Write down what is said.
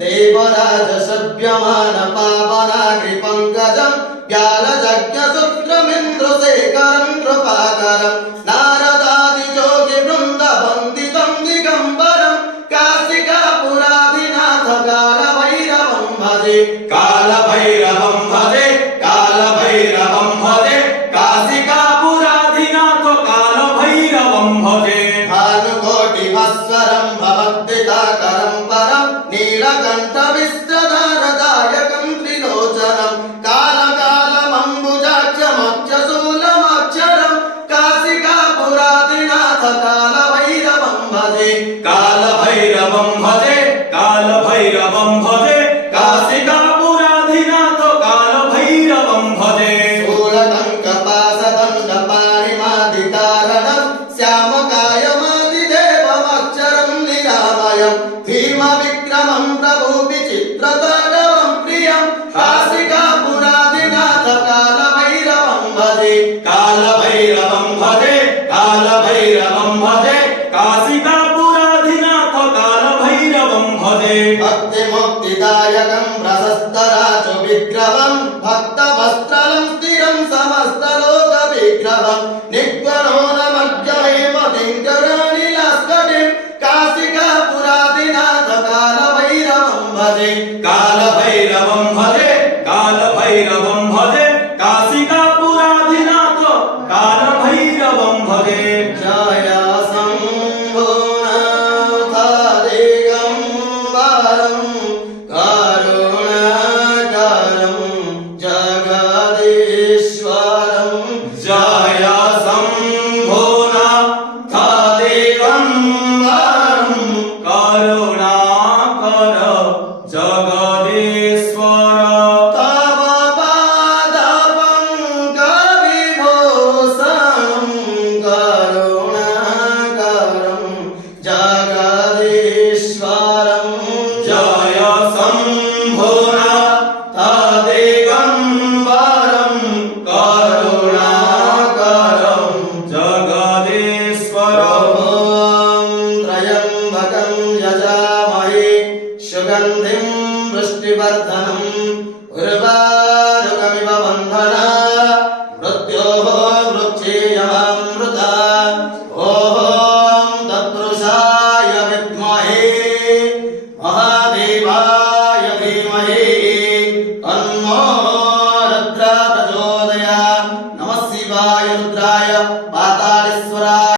देवराज सभ्यमान पावनाग्रि पंकजं व्यालजज्ञ सूत्रमिंद्र शेखरं कृपाकरं नारदादि जोगी वृंद वंदितं दिगंबरं काशिकापुराधिनाथ काल भैरवं भजे काल भैरवं भजे काल भैरवं भजे काशिकापुराधिनाथ काल भैरवं भजे भानुकोटि भास्वरं भवद्दिताकरं परं नीलकंठ विश्वधारदायकं त्रिलोचनं कालकालमंबुजाक्षमक्षशूलमक्षरं काशिकापुराधिनाथ काल भैरवं भजे काल भैरवं भजे काल भैरवं भजे काशिकापुराधिनाथ काल भैरवं भजे शूलटङ्कपाशदण्डपाणिमादितारणं श्यामकायमादिदेवमक्षरं निरामयं भीमविक्रमं प्रभु विचित्रताण्डवं प्रियं काशिकापुराधिनाथ काल भैरवं भजे काल भैरवं भजे काल भैरवं भजे काशिकापुराधिनाथ काल भैरवं भजे भक्तिमुक्तिदायकं प्रशस्तराजो विग्रहं भक्तवस्त्रलं स्थिरं समस्तलोकविग्रहं निग्वनोनमज्जहेमदिङ्कराणिलास्कटिं काशिकापुराधिनाथ काल भैरवं भजे काल भैरवं भजे काल भैरवं भजे काशिकापुराधिनाथ काल भैरवं भजे जय शम्भुनाथ दिगम्बरं करुणाकरं जगदीश्वरं जय शम्भुनाथ दिगम्बरं करुणाकर जगदीश्वर तव पादपङ्कविभूषणं करुणाकरं जगदीश्वरं जय शम्भुनाथ दिगम्बरं करुणाकरं जगदीश्वर त्र्यम्बकं यजामहे सुगन्धिं पुष्टिवर्धनम्